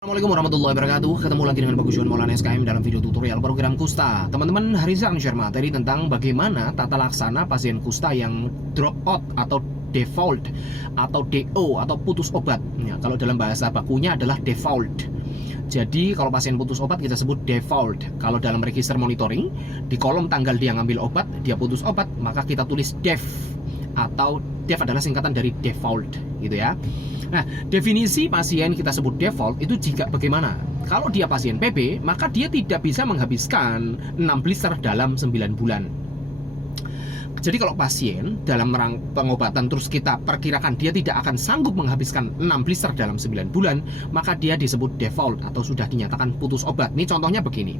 Assalamualaikum warahmatullahi wabarakatuh. Ketemu lagi dengan Bagus Yuan Maulana SKM dalam video tutorial program Kusta. Teman-teman, hari ini saya akan share materi tentang bagaimana tata laksana pasien kusta yang drop out atau default atau DO atau putus obat. Ya, kalau dalam bahasa bakunya adalah default. Jadi kalau pasien putus obat kita sebut default. Kalau dalam register monitoring di kolom tanggal dia ngambil obat, dia putus obat, maka kita tulis def, atau def adalah singkatan dari default gitu ya. Nah, definisi pasien kita sebut default itu jika bagaimana? Kalau dia pasien PB, maka dia tidak bisa menghabiskan 6 blister dalam 9 bulan. Jadi kalau pasien dalam pengobatan terus kita perkirakan dia tidak akan sanggup menghabiskan 6 blister dalam 9 bulan, maka dia disebut default atau sudah dinyatakan putus obat. Ini contohnya begini.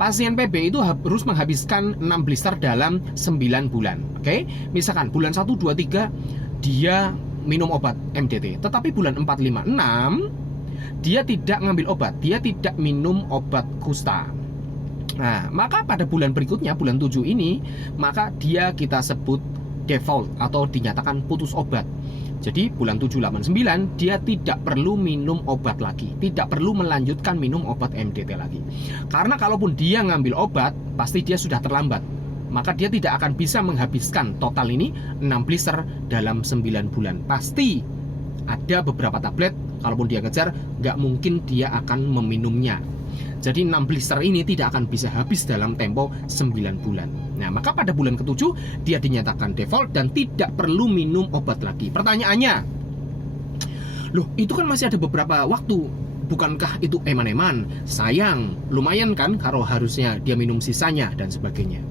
Pasien PB itu harus menghabiskan 6 blister dalam 9 bulan. Oke? Misalkan bulan 1, 2, 3 dia minum obat MDT, tetapi bulan 4, 5, 6 dia tidak ngambil obat, dia tidak minum obat kusta. Nah, maka pada bulan berikutnya, bulan 7 ini, maka dia kita sebut default atau dinyatakan putus obat. Jadi bulan 7, 8, 9 dia tidak perlu minum obat lagi, tidak perlu melanjutkan minum obat MDT lagi. Karena kalaupun dia ngambil obat, pasti dia sudah terlambat. Maka dia tidak akan bisa menghabiskan total ini 6 blister dalam 9 bulan. Pasti ada beberapa tablet, kalaupun dia ngejar, nggak mungkin dia akan meminumnya. Jadi 6 blister ini tidak akan bisa habis dalam tempo 9 bulan. Nah, maka pada bulan ke-7 dia dinyatakan default dan tidak perlu minum obat lagi. Pertanyaannya, loh itu kan masih ada beberapa waktu, bukankah itu eman-eman? Sayang, lumayan kan kalau harusnya dia minum sisanya dan sebagainya.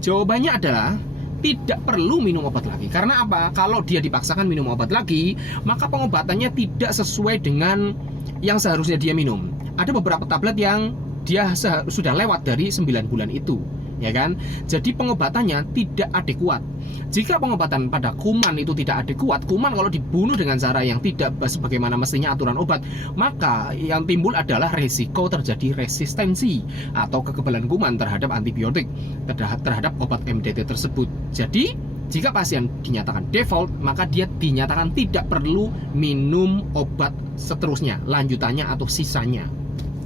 Jawabannya adalah tidak perlu minum obat lagi. Karena apa? Kalau dia dipaksakan minum obat lagi, maka pengobatannya tidak sesuai dengan yang seharusnya dia minum. Ada beberapa tablet yang dia sudah lewat dari 9 bulan itu, ya kan? Jadi pengobatannya tidak adekuat. Jika pengobatan pada kuman itu tidak adekuat, kuman kalau dibunuh dengan cara yang tidak sebagaimana mestinya aturan obat, maka yang timbul adalah resiko terjadi resistensi atau kekebalan kuman terhadap antibiotik, terhadap obat MDT tersebut. Jadi jika pasien dinyatakan default, maka dia dinyatakan tidak perlu minum obat seterusnya, lanjutannya atau sisanya.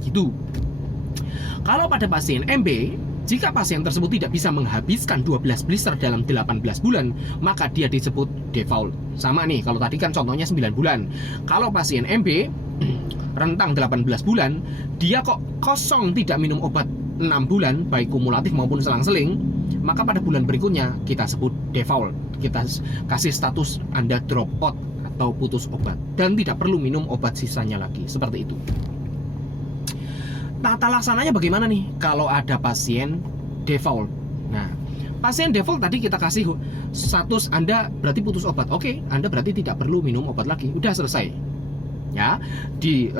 Gitu. Kalau pada pasien MB, jika pasien tersebut tidak bisa menghabiskan 12 blister dalam 18 bulan, maka dia disebut default. Sama nih, kalau tadi kan contohnya 9 bulan. Kalau pasien MB rentang 18 bulan, dia kok kosong tidak minum obat 6 bulan, baik kumulatif maupun selang-seling, maka pada bulan berikutnya kita sebut default. Kita kasih status Anda drop out atau putus obat dan tidak perlu minum obat sisanya lagi. Seperti itu. Tata laksananya bagaimana nih kalau ada pasien default? Nah, pasien default tadi kita kasih status Anda berarti putus obat. Oke, Anda berarti tidak perlu minum obat lagi. Udah selesai. Ya, di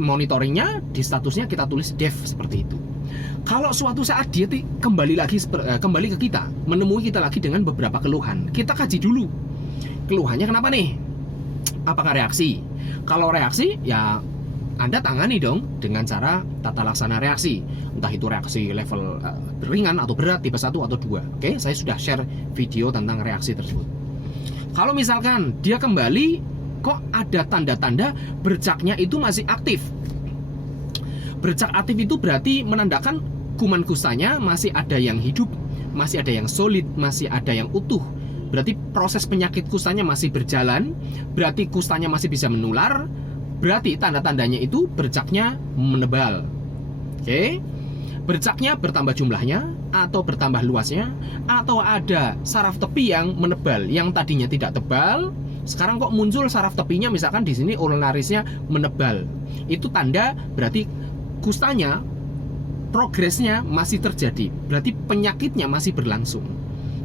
monitoringnya, di statusnya kita tulis def seperti itu. Kalau suatu saat dia kembali ke kita, menemui kita lagi dengan beberapa keluhan, kita kaji dulu keluhannya kenapa nih? Apakah reaksi? Kalau reaksi, ya Anda tangani dong dengan cara tata laksana reaksi. Entah itu reaksi level ringan atau berat, tipe 1 atau 2. Oke, saya sudah share video tentang reaksi tersebut. Kalau misalkan dia kembali, kok ada tanda-tanda bercaknya itu masih aktif. Bercak aktif itu berarti menandakan kuman kustanya masih ada yang hidup, masih ada yang solid, masih ada yang utuh. Berarti proses penyakit kustanya masih berjalan, berarti kustanya masih bisa menular. Berarti tanda-tandanya itu bercaknya menebal. Oke? Bercaknya bertambah jumlahnya atau bertambah luasnya, atau ada saraf tepi yang menebal, yang tadinya tidak tebal, sekarang kok muncul saraf tepinya, misalkan di sini ulnarisnya menebal. Itu tanda berarti kustanya progresnya masih terjadi. Berarti penyakitnya masih berlangsung.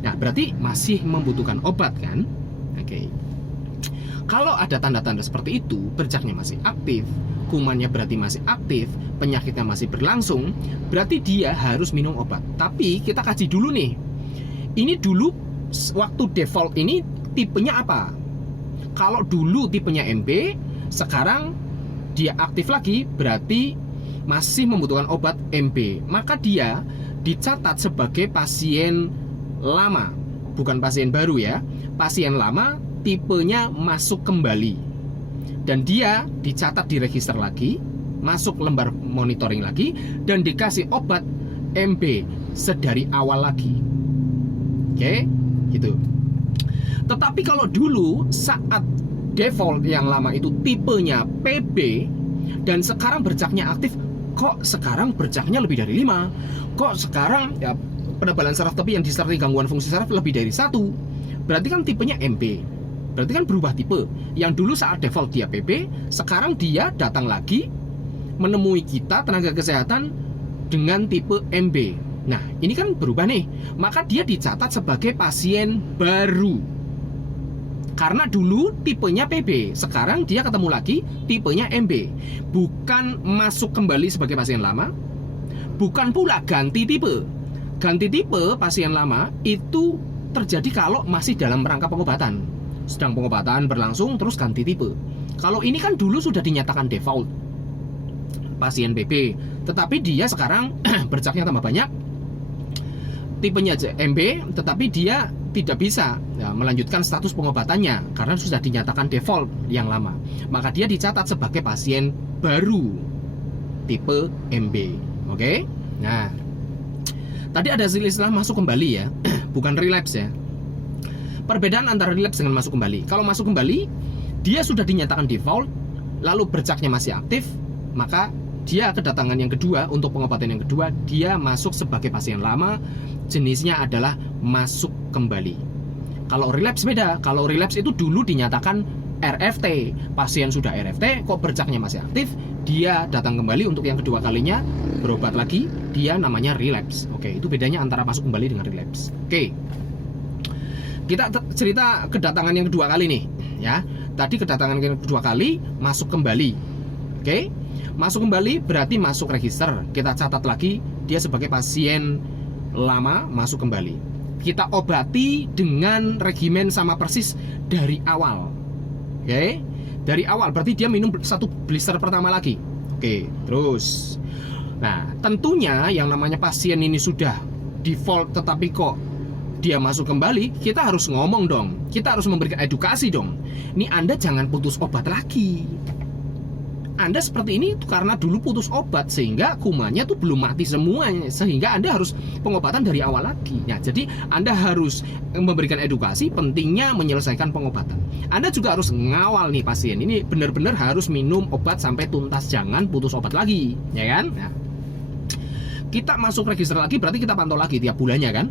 Nah, berarti masih membutuhkan obat kan? Oke. Kalau ada tanda-tanda seperti itu, bercaknya masih aktif, kumannya berarti masih aktif, penyakitnya masih berlangsung, berarti dia harus minum obat. Tapi kita kaji dulu nih. Ini dulu waktu default ini tipenya apa? Kalau dulu tipenya MB, sekarang dia aktif lagi, berarti masih membutuhkan obat MB. Maka dia dicatat sebagai pasien lama, bukan pasien baru ya. Pasien lama tipenya masuk kembali. Dan dia dicatat di register lagi masuk lembar monitoring lagi dan dikasih obat MB sedari awal lagi. Oke, gitu. Tetapi kalau dulu saat default yang lama itu tipenya PB dan sekarang bercaknya aktif, kok sekarang bercaknya lebih dari 5? Kok sekarang ya penebalan saraf tepi yang disertai gangguan fungsi saraf lebih dari 1? Berarti kan tipenya MB. Berarti kan berubah tipe. Yang dulu saat default dia PB, sekarang dia datang lagi menemui kita tenaga kesehatan dengan tipe MB. Nah, ini kan berubah nih. Maka dia dicatat sebagai pasien baru. Karena dulu tipenya PB, sekarang dia ketemu lagi tipenya MB. Bukan masuk kembali sebagai pasien lama, bukan pula ganti tipe. Ganti tipe pasien lama itu terjadi kalau masih dalam rangka pengobatan. Sedang pengobatan berlangsung terus ganti tipe. Kalau ini kan dulu sudah dinyatakan default pasien PB, tetapi dia sekarang bercaknya tambah banyak, tipenya MB, tetapi dia tidak bisa ya, melanjutkan status pengobatannya karena sudah dinyatakan default yang lama. Maka dia dicatat sebagai pasien baru tipe MB. Oke? Nah, tadi ada istilah masuk kembali ya, bukan relapse ya. Perbedaan antara relapse dengan masuk kembali. Kalau masuk kembali, dia sudah dinyatakan default, lalu bercaknya masih aktif, maka dia kedatangan yang kedua untuk pengobatan yang kedua, dia masuk sebagai pasien lama, jenisnya adalah masuk kembali. Kalau relapse beda. Kalau relapse itu dulu dinyatakan RFT, pasien sudah RFT, kok bercaknya masih aktif, dia datang kembali untuk yang kedua kalinya, berobat lagi, dia namanya relapse. Oke, itu bedanya antara masuk kembali dengan relapse. Oke, kita cerita kedatangan yang kedua kali nih, ya. Tadi kedatangan yang kedua kali masuk kembali. Oke, masuk kembali berarti masuk register. Kita catat lagi dia sebagai pasien lama masuk kembali. Kita obati dengan regimen sama persis dari awal. Oke, dari awal berarti dia minum satu blister pertama lagi. Oke, terus. Nah, tentunya yang namanya pasien ini sudah default tetapi kok dia masuk kembali, kita harus ngomong dong. Kita harus memberikan edukasi dong. Ini Anda jangan putus obat lagi. Anda seperti ini karena dulu putus obat sehingga kumannya tuh belum mati semuanya, sehingga Anda harus pengobatan dari awal lagi. Nah, jadi Anda harus memberikan edukasi pentingnya menyelesaikan pengobatan. Anda juga harus ngawal nih pasien ini benar-benar harus minum obat sampai tuntas, jangan putus obat lagi, ya kan? Nah, kita masuk register lagi berarti kita pantau lagi tiap bulannya kan?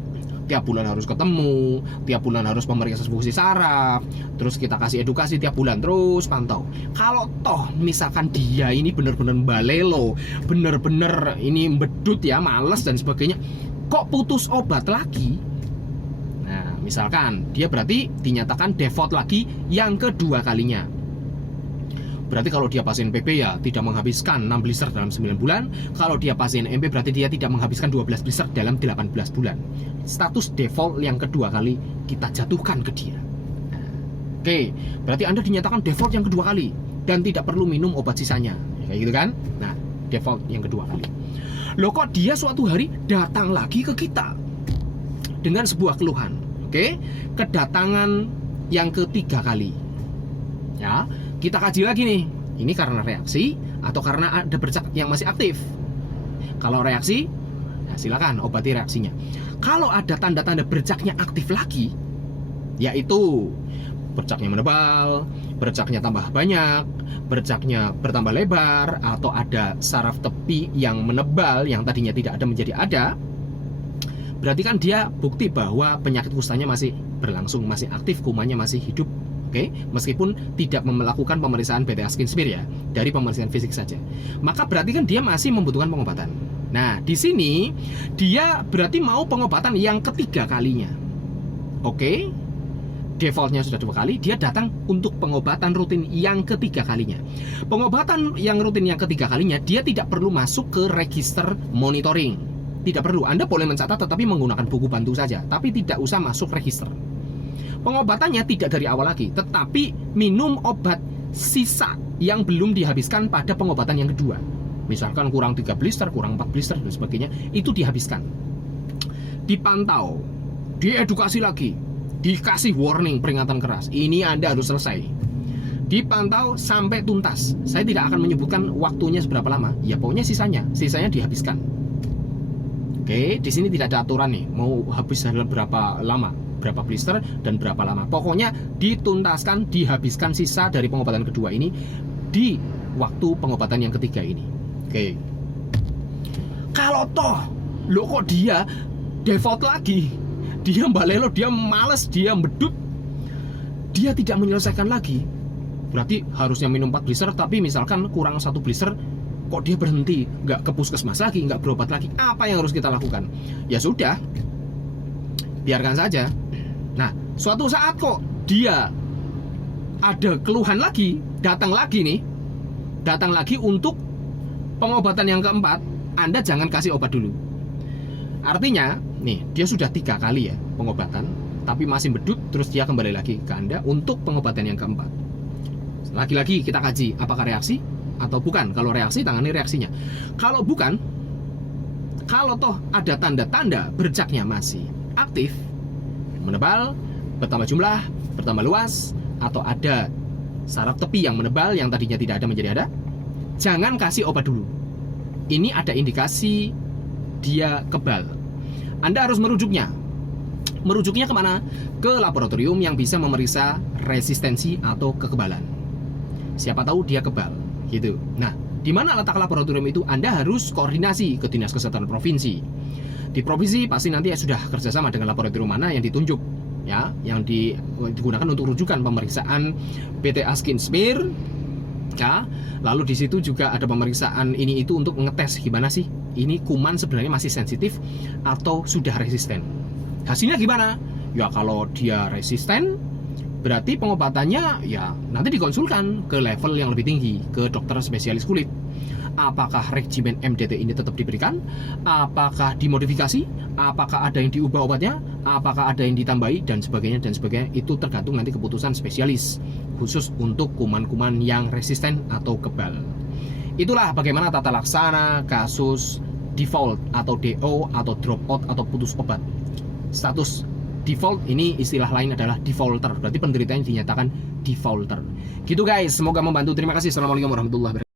Tiap bulan harus ketemu, tiap bulan harus pemeriksaan fungsi saraf, terus kita kasih edukasi tiap bulan, terus pantau. Kalau toh misalkan dia ini bener-bener balelo, bener-bener ini bedut ya, males dan sebagainya, kok putus obat lagi? Nah, misalkan dia berarti dinyatakan default lagi yang kedua kalinya. Berarti kalau dia pasien PB ya tidak menghabiskan 6 blister dalam 9 bulan. Kalau dia pasien MB berarti dia tidak menghabiskan 12 blister dalam 18 bulan. Status default yang kedua kali kita jatuhkan ke dia. Oke, berarti Anda dinyatakan default yang kedua kali dan tidak perlu minum obat sisanya. Kayak gitu kan? Nah, default yang kedua kali. Loh, kok dia suatu hari datang lagi ke kita dengan sebuah keluhan. Oke, kedatangan yang ketiga kali. Ya, kita kaji lagi nih, ini karena reaksi atau karena ada bercak yang masih aktif. Kalau reaksi, ya silakan obati reaksinya. Kalau ada tanda-tanda bercaknya aktif lagi, yaitu bercaknya menebal, bercaknya tambah banyak, bercaknya bertambah lebar, atau ada saraf tepi yang menebal yang tadinya tidak ada menjadi ada, berarti kan dia bukti bahwa penyakit kustanya masih berlangsung, masih aktif, kumannya masih hidup. Oke, meskipun tidak melakukan pemeriksaan BTA skin smear ya, dari pemeriksaan fisik saja, maka berarti kan dia masih membutuhkan pengobatan. Nah, di sini dia berarti mau pengobatan yang ketiga kalinya. Oke, defaultnya sudah 2 kali, dia datang untuk pengobatan rutin yang ketiga kalinya. Pengobatan yang rutin yang ketiga kalinya, dia tidak perlu masuk ke register monitoring. Tidak perlu, Anda boleh mencatat tetapi menggunakan buku bantu saja, tapi tidak usah masuk register. Pengobatannya tidak dari awal lagi, tetapi minum obat sisa yang belum dihabiskan pada pengobatan yang kedua. Misalkan kurang 3 blister, kurang 4 blister dan sebagainya, itu dihabiskan. Dipantau, diedukasi lagi, dikasih warning, peringatan keras. Ini Anda harus selesai. dipantau sampai tuntas. Saya tidak akan menyebutkan waktunya seberapa lama. Ya pokoknya sisanya dihabiskan. Oke, di sini tidak ada aturan nih mau habis berapa lama, berapa blister dan berapa lama. Pokoknya dituntaskan, dihabiskan sisa dari pengobatan kedua ini di waktu pengobatan yang ketiga ini. Oke. Kalau toh lo kok dia default lagi, dia balelo, dia males, dia medut, dia tidak menyelesaikan lagi, berarti harusnya minum 4 blister, tapi misalkan kurang 1 blister, kok dia berhenti, nggak ke puskesmas lagi, nggak berobat lagi. Apa yang harus kita lakukan? Ya sudah, biarkan saja. Nah, suatu saat kok dia ada keluhan lagi, datang lagi untuk pengobatan yang keempat, Anda jangan kasih obat dulu. Artinya, nih, dia sudah 3 kali ya pengobatan, tapi masih bedut, terus dia kembali lagi ke Anda untuk pengobatan yang keempat. Lagi-lagi kita kaji, apakah reaksi atau bukan. Kalau reaksi, tangani reaksinya. Kalau bukan, kalau toh ada tanda-tanda bercaknya masih aktif, menebal, bertambah jumlah, bertambah luas, atau ada saraf tepi yang menebal yang tadinya tidak ada menjadi ada, jangan kasih obat dulu. Ini ada indikasi dia kebal. Anda harus merujuknya. Merujuknya kemana? Ke laboratorium yang bisa memeriksa resistensi atau kekebalan. Siapa tahu dia kebal, gitu. Nah, di mana letak laboratorium itu? Anda harus koordinasi ke Dinas Kesehatan Provinsi. Di provinsi pasti nanti sudah kerjasama dengan laboratorium mana yang ditunjuk, ya, yang digunakan untuk rujukan pemeriksaan PTA skin smear. Ya, lalu di situ juga ada pemeriksaan ini itu untuk ngetes gimana sih ini kuman sebenarnya masih sensitif atau sudah resisten. Hasilnya gimana? Ya kalau dia resisten, berarti pengobatannya ya nanti dikonsulkan ke level yang lebih tinggi, ke dokter spesialis kulit. Apakah regimen MDT ini tetap diberikan? Apakah dimodifikasi? Apakah ada yang diubah obatnya? Apakah ada yang ditambahi? Dan sebagainya dan sebagainya. Itu tergantung nanti keputusan spesialis khusus untuk kuman-kuman yang resisten atau kebal. Itulah bagaimana tata laksana kasus default atau DO atau dropout atau putus obat. Status default ini istilah lain adalah defaulter. Berarti penderitanya dinyatakan defaulter. Gitu guys, semoga membantu. Terima kasih. Assalamualaikum warahmatullahi wabarakatuh.